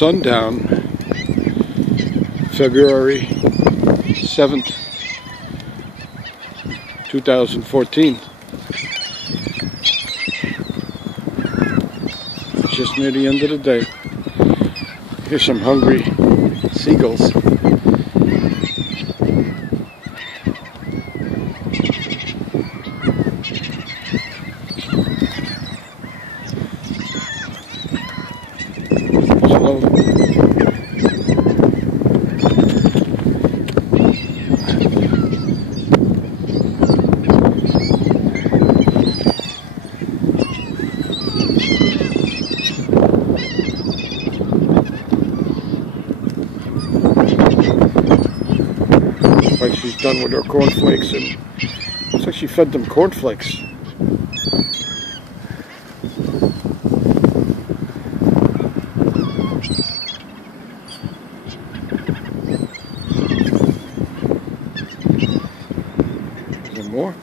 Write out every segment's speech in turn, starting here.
sundown, February 7th, 2014. It's just near the end of the day. Here's some hungry seagulls. Like she's done with her cornflakes, and looks like she fed them cornflakes. Is there more?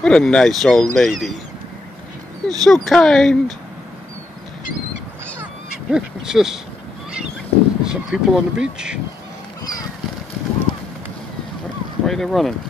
What a nice old lady. She's so kind. It's just some people on the beach. Why are they running?